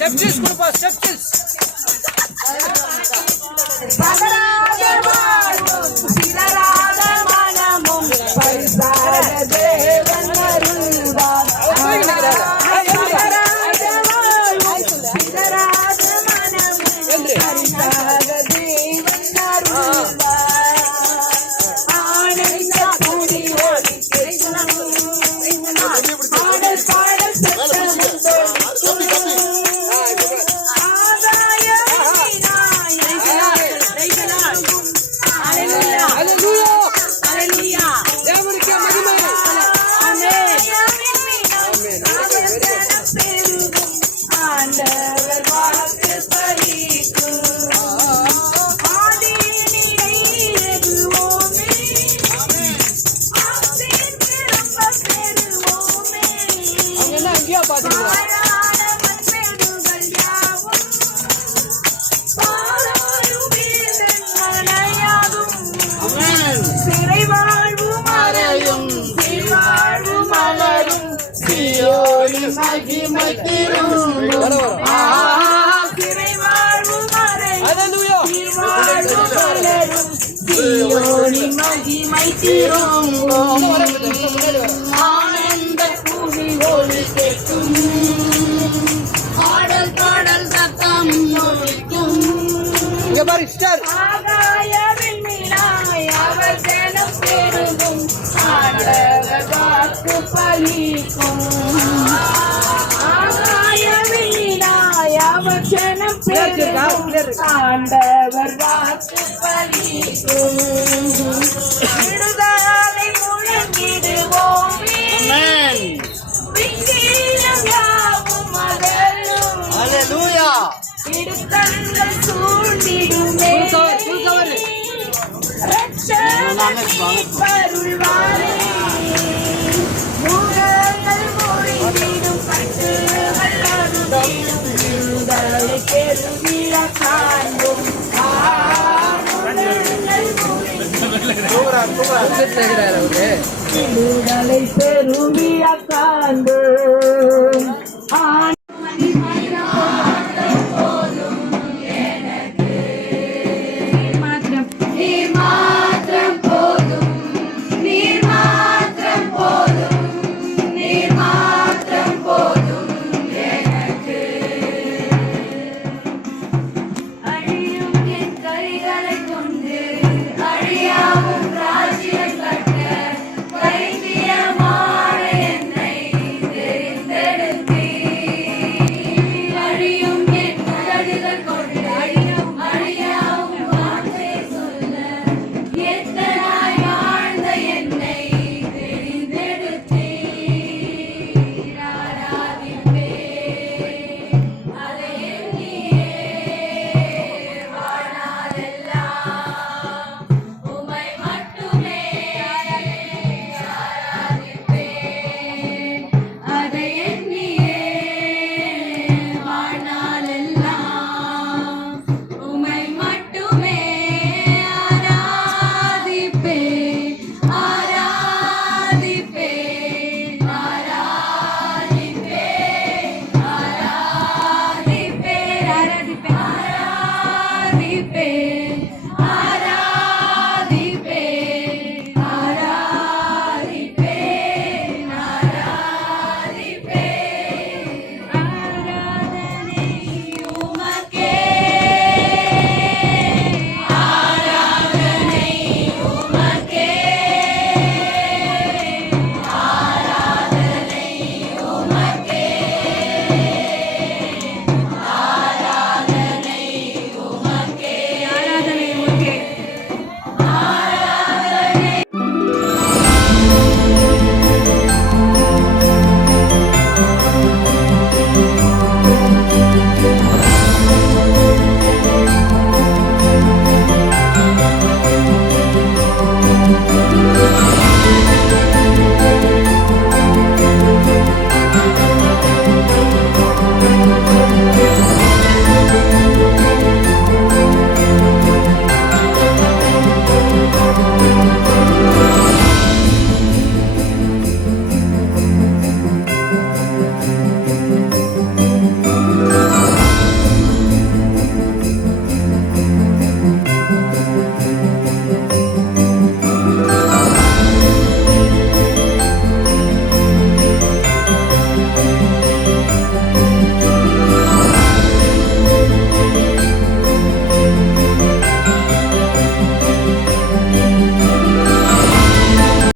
छत्तीस रुपये ग्रुप மலரும் சியோனி மகிமை திரும்பும் ஆனந்த பூமி ஒளி ஆடல் பாடல் சத்தம் ஒலிக்கும் இங்க பாரு ஸ்டார் ஆகாயவில் மீனாய் அவர் ஜனம் பெருகும் ஆண்டவர் வாக்கு பலிக்கும் ஆகாயவில் மீனாய் அவர் ஜனம் பெருகும் ஆண்டவர் வாக்கு பலிக்கும். விடுதலை இடுக்கண்கள் சூழ்ந்திடுமே ரட்சகருள்வாரே முகங்கள் மொழிந்திடும் பெருவிழ காண்போம். விடுதலை பெருவிழ காண்போம்.